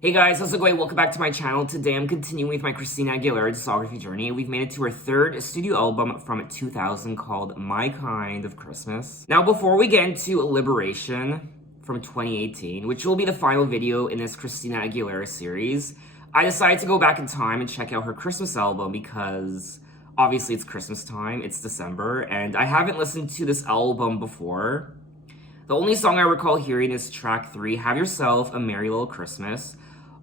Hey guys, how's it going? Welcome back to my channel. Today I'm continuing with my Christina Aguilera discography journey. We've made it to her third studio album from 2000 called My Kind of Christmas. Now before we get into Liberation from 2018, which will be the final video in this Christina Aguilera series, I decided to go back in time and check out her Christmas album because obviously it's Christmas time, it's December, and I haven't listened to this album before. The only song I recall hearing is track 3, Have Yourself a Merry Little Christmas.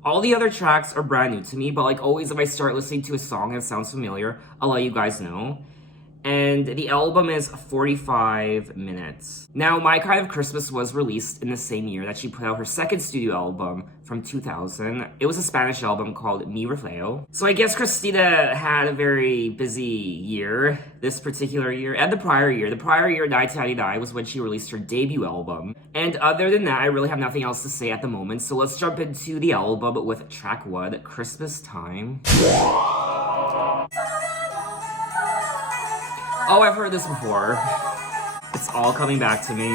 All the other tracks are brand new to me, but like always, if I start listening to a song that sounds familiar, I'll let you guys know. And the album is 45 minutes. Now, My Kind of Christmas was released in the same year that she put out her second studio album from 2000. It was a Spanish album called Mi Reflejo. So I guess Christina had a very busy year this particular year, and the prior year. The prior year, 1999, was when she released her debut album. And other than that, I really have nothing else to say at the moment. So let's jump into the album with track 1, Christmas Time. Oh, I've heard this before. It's all coming back to me.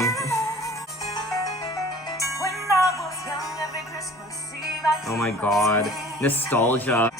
Oh my god. Nostalgia.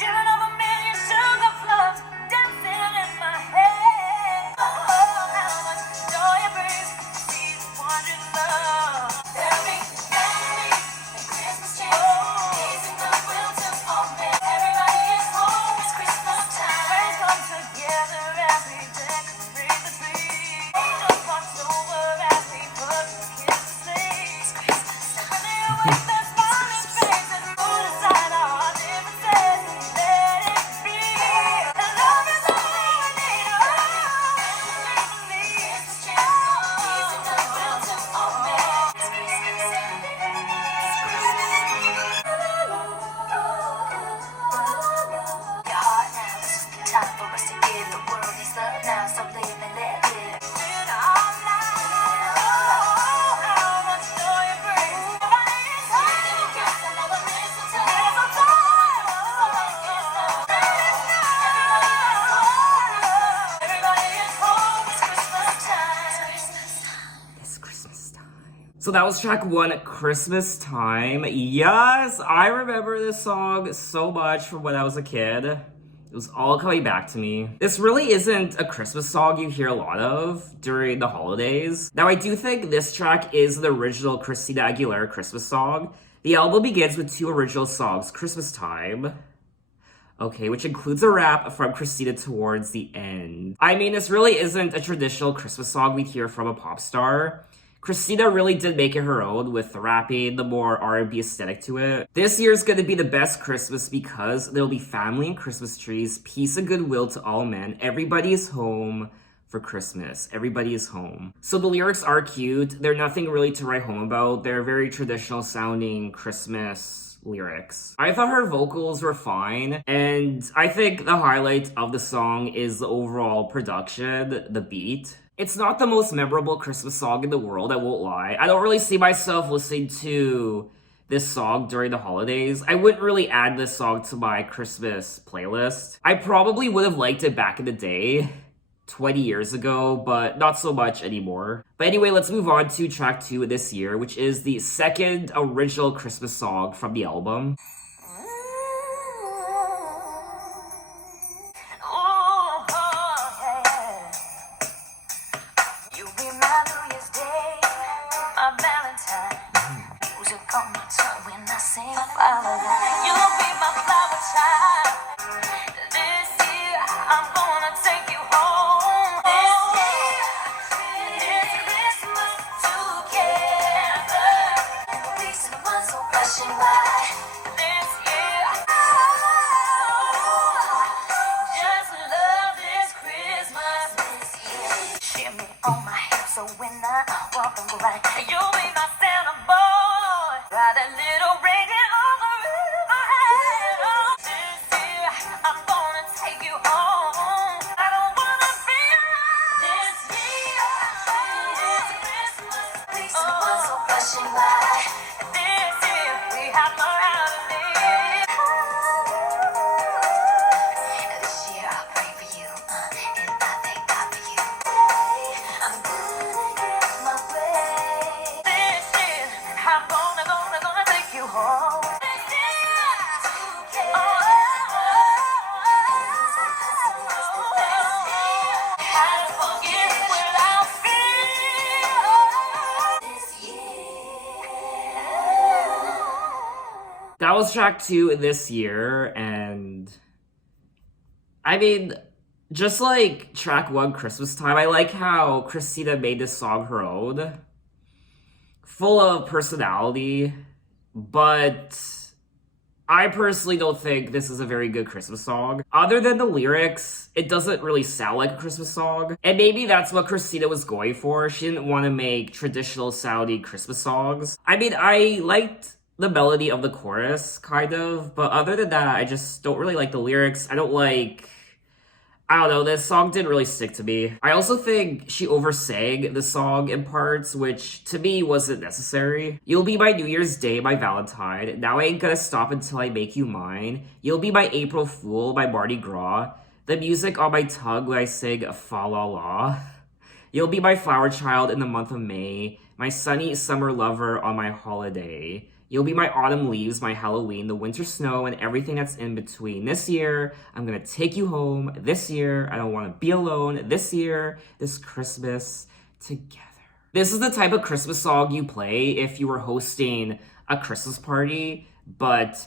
So that was track 1, Christmas Time. Yes, I remember this song so much from when I was a kid. It was all coming back to me. This really isn't a Christmas song you hear a lot of during the holidays. Now, I do think this track is the original Christina Aguilera Christmas song. The album begins with 2 original songs, Christmas Time, okay, which includes a rap from Christina towards the end. I mean, this really isn't a traditional Christmas song we'd hear from a pop star. Christina really did make it her own with the rapping, the more R&B aesthetic to it. This year's gonna be the best Christmas because there'll be family and Christmas trees, peace and goodwill to all men. Everybody is home for Christmas. Everybody is home. So the lyrics are cute. They're nothing really to write home about. They're very traditional sounding Christmas lyrics. I thought her vocals were fine, and I think the highlight of the song is the overall production, the beat. It's not the most memorable Christmas song in the world, I won't lie. I don't really see myself listening to this song during the holidays. I wouldn't really add this song to my Christmas playlist. I probably would have liked it back in the day, 20 years ago, but not so much anymore. But anyway, let's move on to track 2 this year, which is the second original Christmas song from the album. So when I walk and go right, you'll be my Santa boy. Ride a little reindeer on the roof. That was track 2 this year, and I mean, just like track 1, Christmas Time, I like how Christina made this song her own. Full of personality, but I personally don't think this is a very good Christmas song. Other than the lyrics, it doesn't really sound like a Christmas song. And maybe that's what Christina was going for. She didn't want to make traditional sounding Christmas songs. I mean, I liked the melody of the chorus, kind of, but other than that, I just don't really like the lyrics. I don't know, this song didn't really stick to me. I also think she oversang the song in parts, which to me wasn't necessary. You'll be my New Year's Day, my Valentine. Now I ain't gonna stop until I make you mine. You'll be my April Fool, my Mardi Gras. The music on my tongue when I sing fa la la. You'll be my flower child in the month of May. My sunny summer lover on my holiday. You'll be my autumn leaves, my Halloween, the winter snow, and everything that's in between. This year, I'm gonna take you home. This year, I don't wanna be alone. This year, this Christmas, together. This is the type of Christmas song you play if you were hosting a Christmas party, but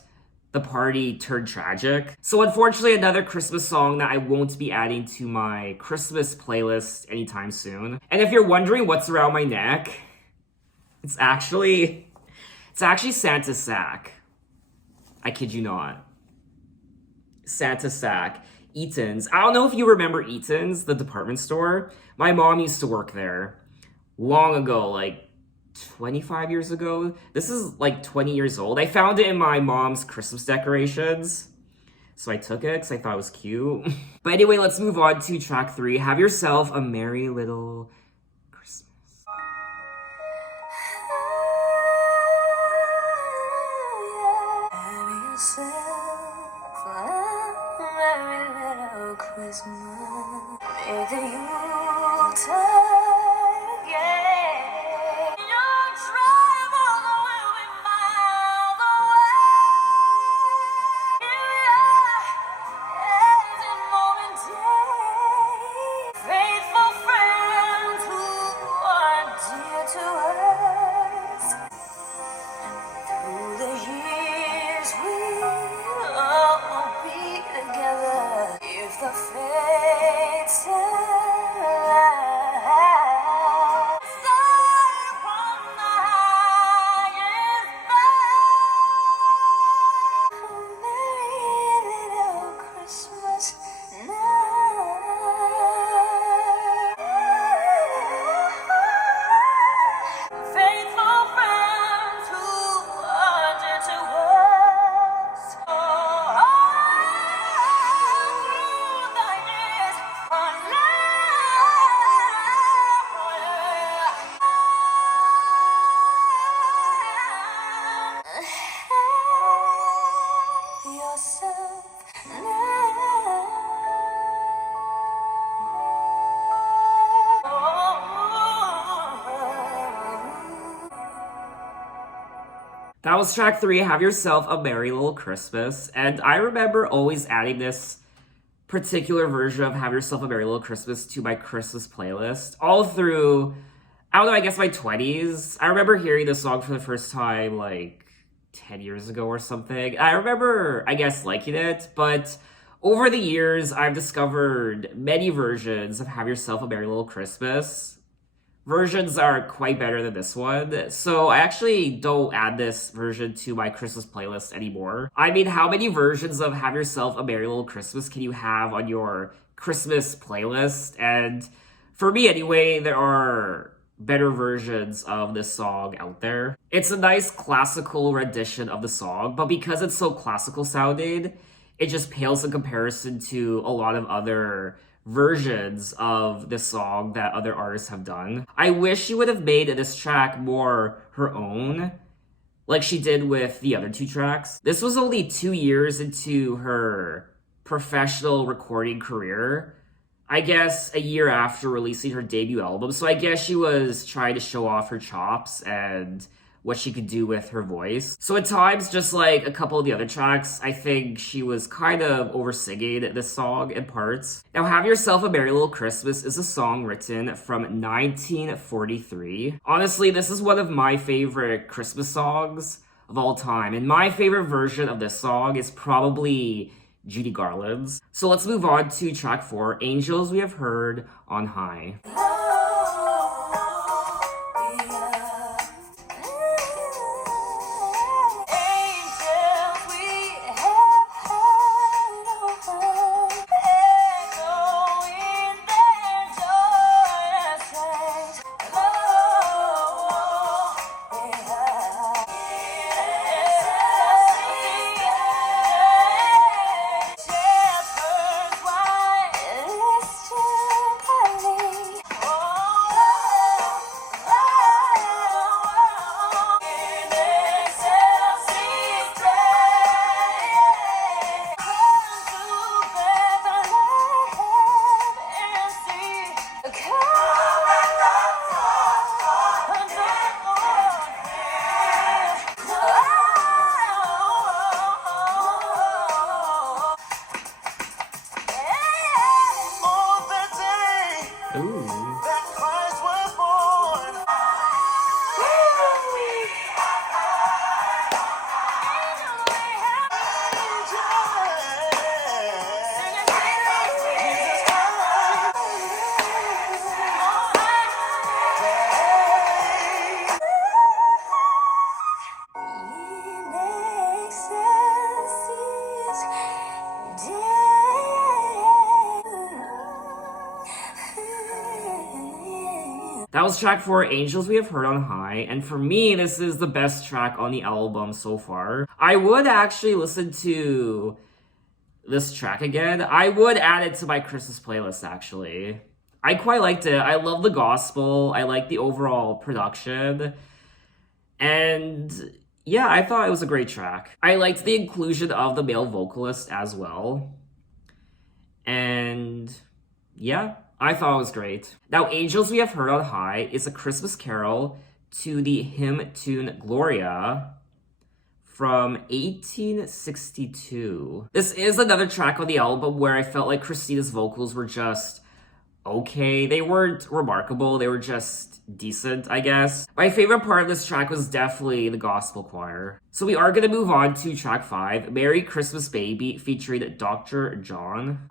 the party turned tragic. So unfortunately, another Christmas song that I won't be adding to my Christmas playlist anytime soon. And if you're wondering what's around my neck, it's actually Santa's sack. I kid you not. Santa's sack. Eaton's. I don't know if you remember Eaton's, the department store. My mom used to work there long ago, like 25 years ago. This is like 20 years old. I found it in my mom's Christmas decorations. So I took it because I thought it was cute. But anyway, let's move on to track 3. Have yourself a merry little Christmas. Christmas, may the Yuletide again. Your trouble will be miles away. As in moment day, faithful friends who are dear to us. Through the years we'll all be together. If the fates align, start upon the highest bough. Merry little Christmas night. Faithful friends who are dear to us. Through the years, our love. Yourself That was track 3, Have Yourself a Merry Little Christmas. And I remember always adding this particular version of Have Yourself a Merry Little Christmas to my Christmas playlist all through, I don't know, I guess my 20s. I remember hearing this song for the first time like 10 years ago or something. I remember, I guess, liking it, but over the years, I've discovered many versions of Have Yourself a Merry Little Christmas. Versions are quite better than this one, so I actually don't add this version to my Christmas playlist anymore. I mean, how many versions of Have Yourself a Merry Little Christmas can you have on your Christmas playlist? And for me anyway, there are better versions of this song out there. It's a nice classical rendition of the song, but because it's so classical sounding, it just pales in comparison to a lot of other versions of this song that other artists have done. I wish she would have made this track more her own, like she did with the other 2 tracks. This was only 2 years into her professional recording career. I guess a year after releasing her debut album. So I guess she was trying to show off her chops and what she could do with her voice. So at times, just like a couple of the other tracks, I think she was kind of over-singing this song in parts. Now, Have Yourself a Merry Little Christmas is a song written from 1943. Honestly, this is one of my favorite Christmas songs of all time. And my favorite version of this song is probably Judy Garland's. So let's move on to track 4, Angels We Have Heard on High. Ooh. That was track 4, Angels We Have Heard on High, and for me, this is the best track on the album so far. I would actually listen to this track again. I would add it to my Christmas playlist, actually. I quite liked it. I love the gospel. I like the overall production. And yeah, I thought it was a great track. I liked the inclusion of the male vocalist as well. And yeah, I thought it was great. Now, Angels We Have Heard on High is a Christmas carol to the hymn tune Gloria from 1862. This is another track on the album where I felt like Christina's vocals were just okay. They weren't remarkable, they were just decent, I guess. My favorite part of this track was definitely the gospel choir. So we are gonna move on to track 5, Merry Christmas Baby, featuring Dr. John.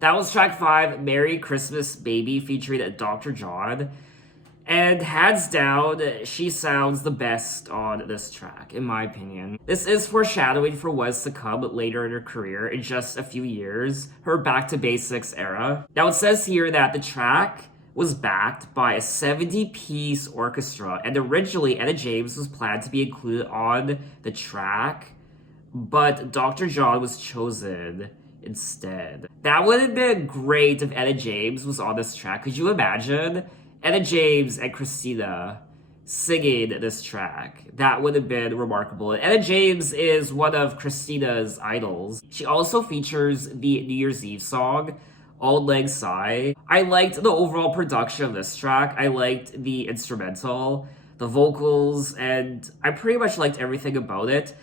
That was track 5, Merry Christmas Baby, featuring Dr. John. And hands down, she sounds the best on this track, in my opinion. This is foreshadowing for what's to come later in her career in just a few years, her back to basics era. Now it says here that the track was backed by a 70-piece orchestra, and originally Etta James was planned to be included on the track, but Dr. John was chosen instead. That would have been great if Etta James was on this track. Could you imagine Etta James and Christina singing this track? That would have been remarkable. And Etta James is one of Christina's idols. She also features the New Year's Eve song, Auld Lang Syne. I liked the overall production of this track. I liked the instrumental, the vocals, and I pretty much liked everything about it.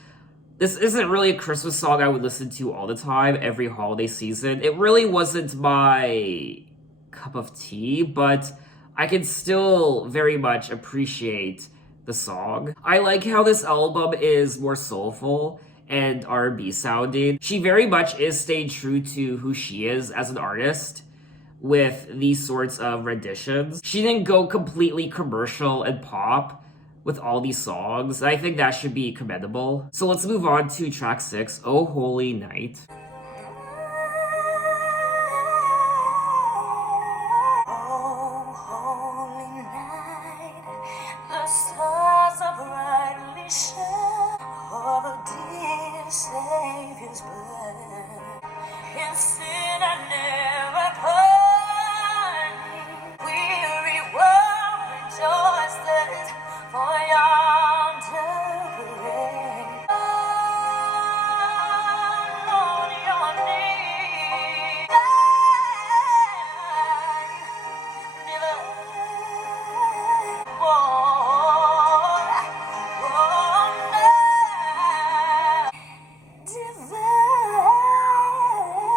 This isn't really a Christmas song I would listen to all the time, every holiday season. It really wasn't my cup of tea, but I can still very much appreciate the song. I like how this album is more soulful and R&B sounding. She very much is staying true to who she is as an artist with these sorts of renditions. She didn't go completely commercial and pop with all these songs. I think that should be commendable. So let's move on to track 6, Oh Holy Night. Oh, holy night, the stars are brightly shine. Oh, the dear Savior's blood. In sin I never pardon. Weary world rejoices, for yonder parade. On your knees,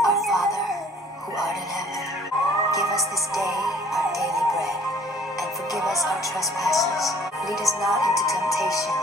Our Father, who art in heaven, give us this day our daily bread, and forgive us our trespasses. Lead us not into temptation.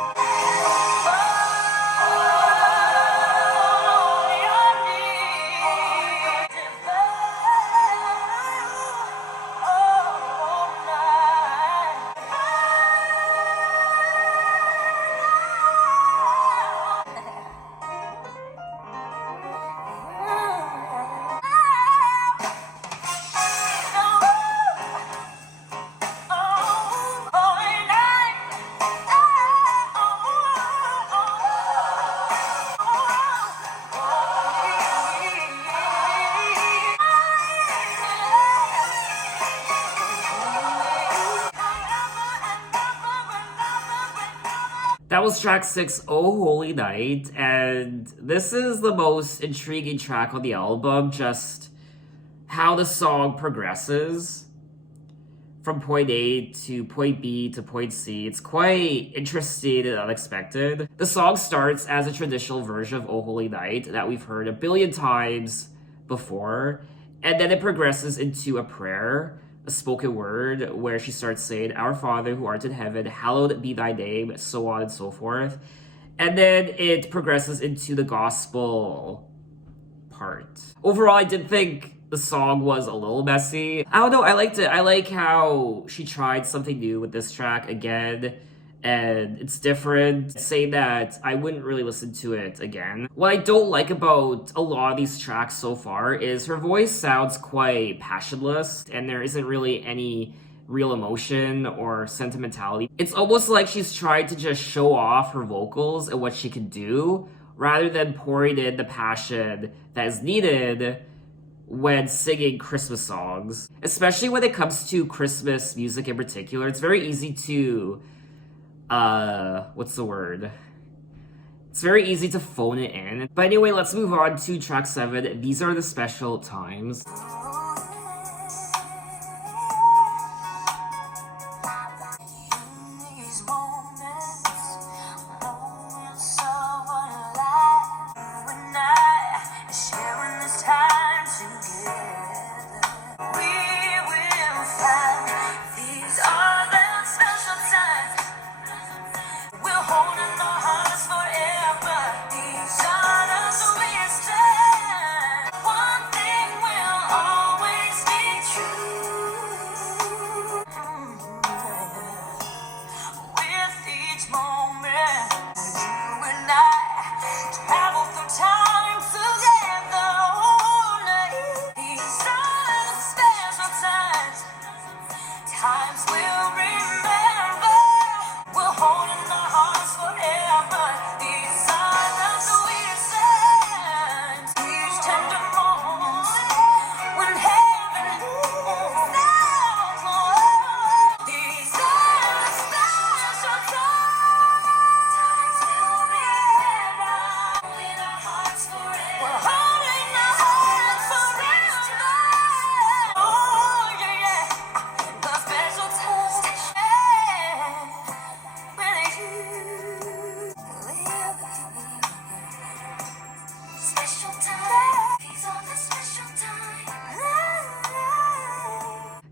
That was track 6, Oh Holy Night, and this is the most intriguing track on the album, just how the song progresses from point A to point B to point C. It's quite interesting and unexpected. The song starts as a traditional version of Oh Holy Night that we've heard a billion times before, and then it progresses into a prayer, a spoken word, where she starts saying, Our Father who art in heaven, hallowed be thy name, so on and so forth. And then it progresses into the gospel part. Overall, I did think the song was a little messy. I don't know, I liked it. I like how she tried something new with this track again, and it's different. Saying that, I wouldn't really listen to it again. What I don't like about a lot of these tracks so far is her voice sounds quite passionless, and there isn't really any real emotion or sentimentality. It's almost like she's trying to just show off her vocals and what she can do, rather than pouring in the passion that is needed when singing Christmas songs. Especially when it comes to Christmas music in particular, it's very easy to what's the word? It's very easy to phone it in. But anyway, let's move on to track 7. These are the special times. these moments of our life, you and I sharing this time together. We will find these are the special times. We'll hold in our hearts forever. These are the sweetest times. One thing will always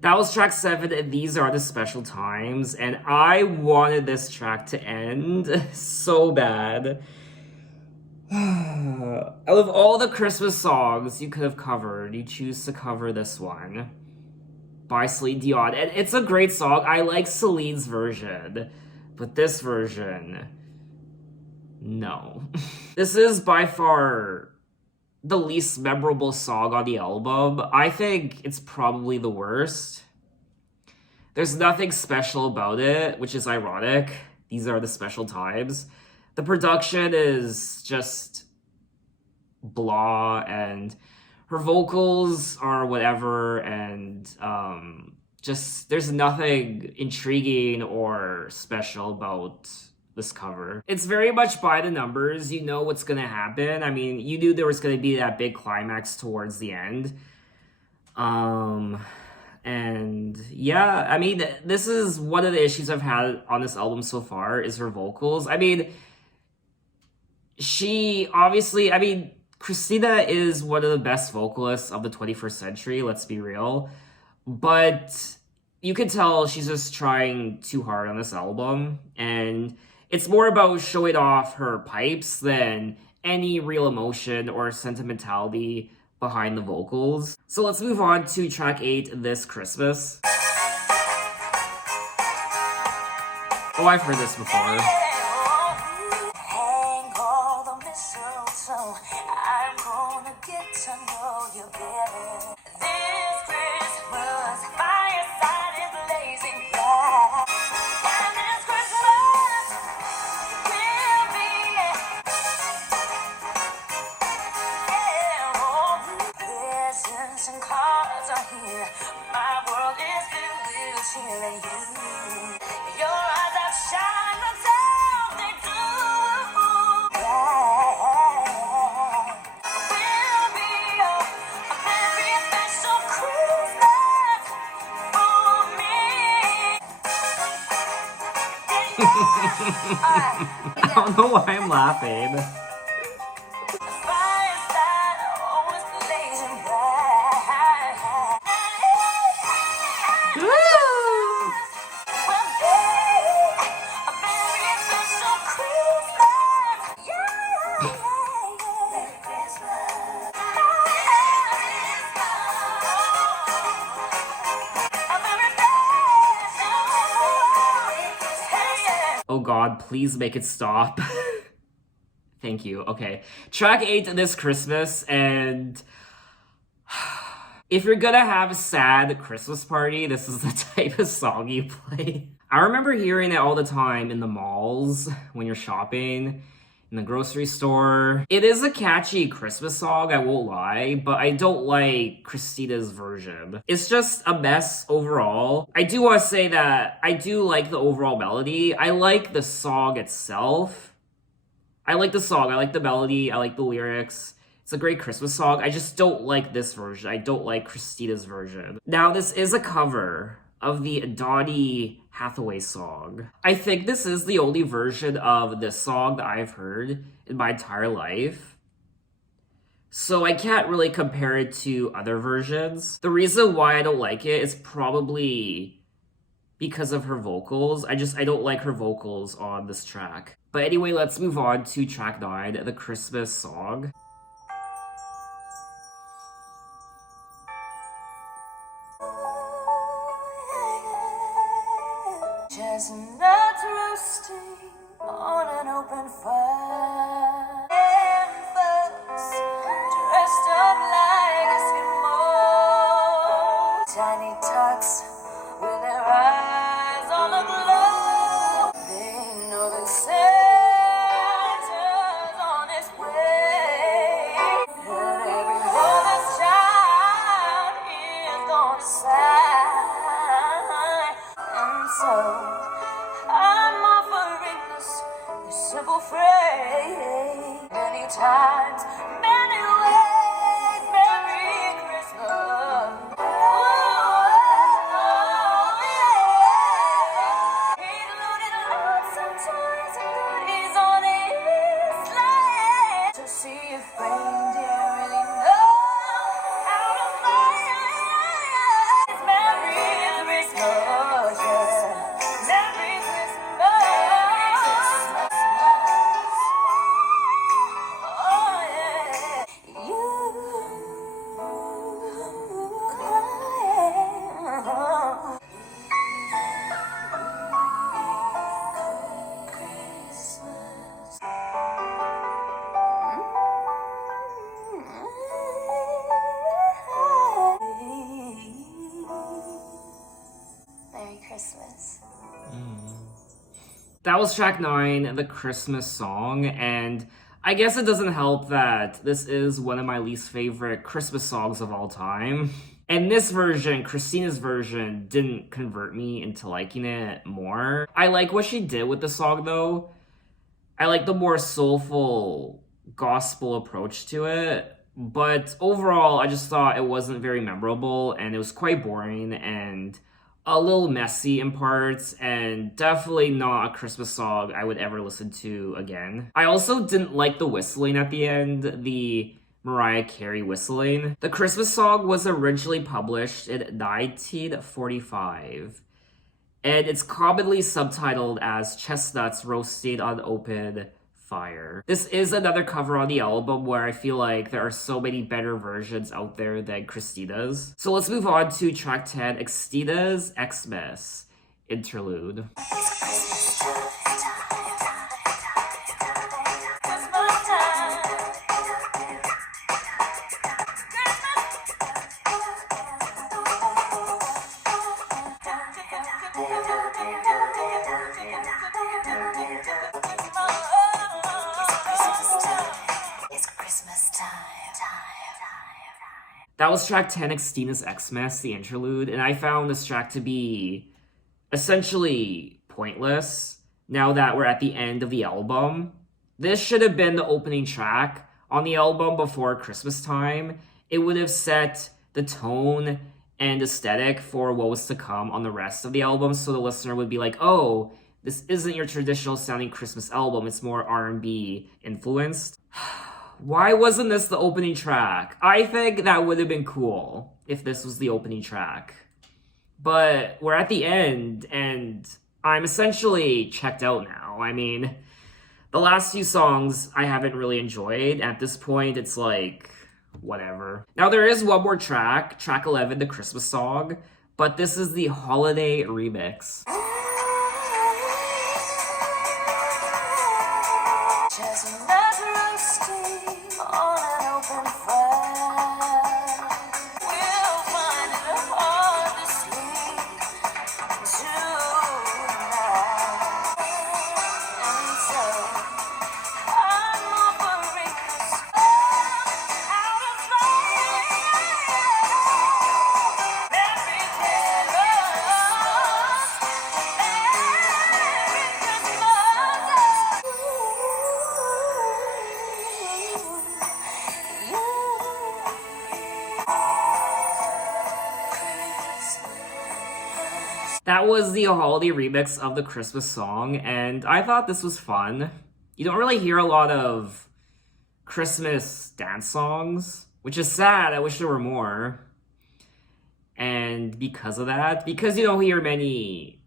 That was track 7, and these are the special times, and I wanted this track to end so bad. Out of all the Christmas songs you could have covered, you choose to cover this one by Celine Dion, and it's a great song. I like Celine's version, but this version, no. This is by far the least memorable song on the album. I think it's probably the worst. There's nothing special about it, which is ironic. These are the special times. The production is just blah, and her vocals are whatever, and just there's nothing intriguing or special about this cover. It's very much by the numbers. You know what's gonna happen. I mean, you knew there was gonna be that big climax towards the end. And yeah, I mean, this is one of the issues I've had on this album so far, is her vocals. I mean, she obviously, I mean, Christina is one of the best vocalists of the 21st century, let's be real. But you can tell she's just trying too hard on this album, and it's more about showing off her pipes than any real emotion or sentimentality behind the vocals. So let's move on to track 8, This Christmas. Oh, I've heard this before. Hang all the mistletoe. I'm gonna get to know you better. This Christmas, fireside is blazing bright. And this Christmas will be, presents and cards are here. My world is filled with cheer and you. Your eyes outshine the town they do. Will be a very special Christmas for me. I don't know why I'm laughing. Fireside always blazing bright. Will be a very special Christmas. Yeah. Merry Christmas. A very special. Oh God, please make it stop. Thank you. Okay. Track 8, This Christmas, and if you're gonna have a sad Christmas party, this is the type of song you play. I remember hearing it all the time in the malls when you're shopping, in the grocery store. It is a catchy Christmas song, I won't lie, but I don't like Christina's version. It's just a mess overall. I do want to say that I do like the overall melody. I like the song itself. I like the song, I like the melody, I like the lyrics. It's a great Christmas song. I just don't like this version. I don't like Christina's version. Now, this is a cover of the Donny Hathaway song. I think this is the only version of this song that I've heard in my entire life. So I can't really compare it to other versions. The reason why I don't like it is probably because of her vocals. I don't like her vocals on this track. But anyway, let's move on to track 9, the Christmas song. Chestnuts roasting on an open fire, and folks dressed up like Eskimos. Tiny tots with their eyes on aglow. They know that Santa's on his way, and every mother's child is gonna sigh. And so I'm offering this simple phrase. Many times, many ways, Merry Christmas. Ooh, Merry Christmas. That was track 9, the Christmas song, and I guess it doesn't help that this is one of my least favorite Christmas songs of all time. And this version, Christina's version, didn't convert me into liking it more. I like what she did with the song though. I like the more soulful gospel approach to it. But overall, I just thought it wasn't very memorable and it was quite boring and a little messy in parts, and definitely not a Christmas song I would ever listen to again. I also didn't like the whistling at the end, the Mariah Carey whistling. The Christmas song was originally published in 1945, and it's commonly subtitled as Chestnuts Roasting on Open Fire. This is another cover on the album where I feel like there are so many better versions out there than Christina's. So let's move on to track 10, Xtina's Xmas Interlude. That was track 10, Xtina's Xmas, the interlude, and I found this track to be essentially pointless now that we're at the end of the album. This should have been the opening track on the album before Christmas time. It would have set the tone and aesthetic for what was to come on the rest of the album, so the listener would be like, oh, this isn't your traditional sounding Christmas album, it's more R&B influenced. Why wasn't this the opening track? I think that would have been cool if this was the opening track. But we're at the end, and I'm essentially checked out now. I mean, the last few songs I haven't really enjoyed. At this point, it's like, whatever. Now, there is one more track, track 11, the Christmas song, but this is the holiday remix. Chestnuts roasting on an open fire. We'll find it hard to sleep tonight. And so I'm offering this out of love. Merry That was the holiday remix of the Christmas song, and I thought this was fun. You don't really hear a lot of Christmas dance songs, which is sad. I wish there were more. And because of that, because you don't hear many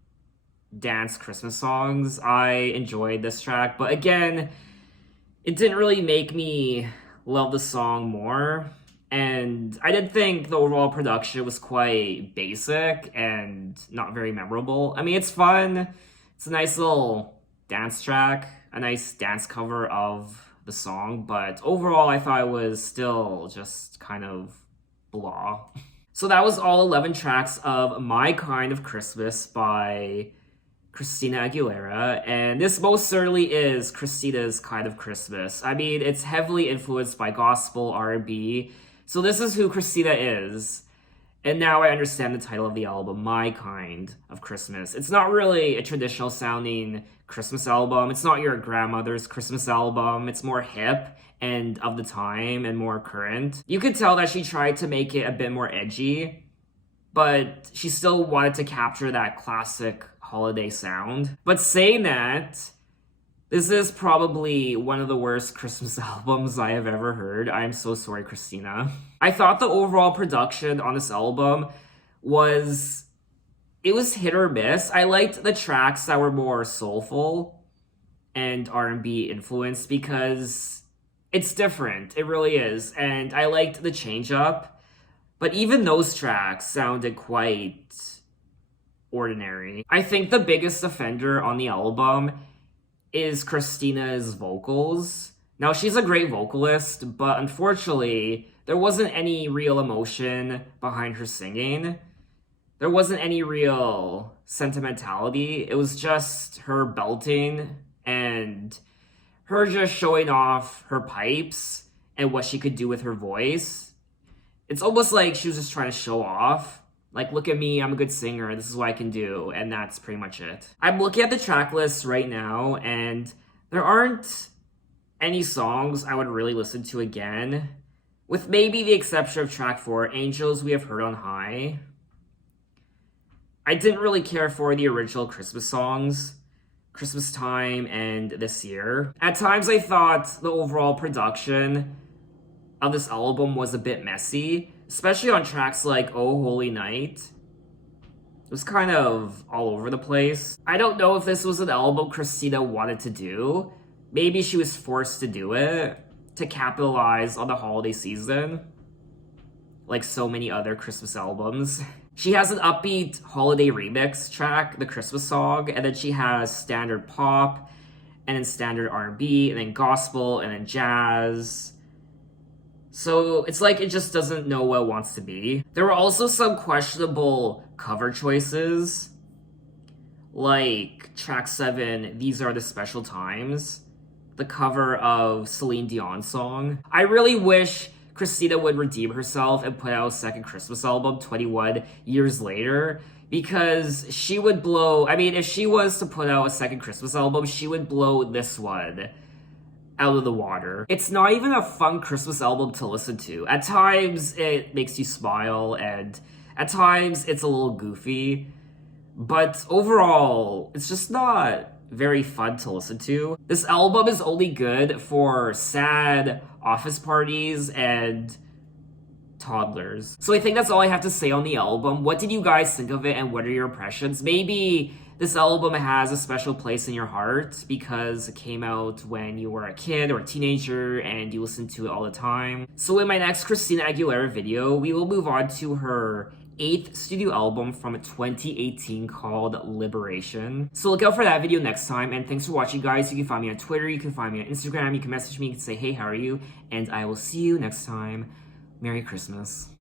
dance Christmas songs, I enjoyed this track. But again, it didn't really make me love the song more. And I did think the overall production was quite basic and not very memorable. I mean, it's fun. It's a nice little dance track, a nice dance cover of the song. But overall, I thought it was still just kind of blah. So that was all 11 tracks of My Kind of Christmas by Christina Aguilera, and this most certainly is Christina's Kind of Christmas. I mean, it's heavily influenced by gospel, R&B, so this is who Christina is. And now I understand the title of the album, My Kind of Christmas. It's not really a traditional sounding Christmas album. It's not your grandmother's Christmas album. It's more hip and of the time and more current. You could tell that she tried to make it a bit more edgy, but she still wanted to capture that classic holiday sound. But saying that, this is probably one of the worst Christmas albums I have ever heard. I'm so sorry, Christina. I thought the overall production on this album was hit or miss. I liked the tracks that were more soulful and R&B influenced because it's different. It really is. And I liked the change up. But even those tracks sounded quite ordinary. I think the biggest offender on the album is Christina's vocals. Now, she's a great vocalist, but unfortunately, there wasn't any real emotion behind her singing. There wasn't any real sentimentality. It was just her belting and her just showing off her pipes and what she could do with her voice. It's almost like she was just trying to show off. Like, look at me, I'm a good singer, this is what I can do, and that's pretty much it. I'm looking at the track list right now, and there aren't any songs I would really listen to again, with maybe the exception of track 4, Angels We Have Heard on High. I didn't really care for the original Christmas songs, Christmas Time and This Year. At times I thought the overall production of this album was a bit messy, especially on tracks like Oh Holy Night. It was kind of all over the place. I don't know if this was an album Christina wanted to do. Maybe she was forced to do it to capitalize on the holiday season, like so many other Christmas albums. She has an upbeat holiday remix track, the Christmas song, and then she has standard pop, and then standard R&B, and then gospel, and then jazz. So it's like it just doesn't know what it wants to be. There were also some questionable cover choices, like track 7, These Are the Special Times, the cover of Celine Dion's song. I really wish Christina would redeem herself and put out a second Christmas album 21 years later, because she would blow, I mean, if she was to put out a second Christmas album, she would blow this one out of the water. It's not even a fun Christmas album to listen to. At times, it makes you smile, and at times, it's a little goofy, but overall, it's just not very fun to listen to. This album is only good for sad office parties and toddlers. So I think that's all I have to say on the album. What did you guys think of it, and what are your impressions? Maybe this album has a special place in your heart because it came out when you were a kid or a teenager and you listened to it all the time. So in my next Christina Aguilera video, we will move on to her 8th studio album from 2018 called Liberation. So look out for that video next time, and thanks for watching, guys. You can find me on Twitter, you can find me on Instagram, you can message me, you can say, hey, how are you? And I will see you next time. Merry Christmas.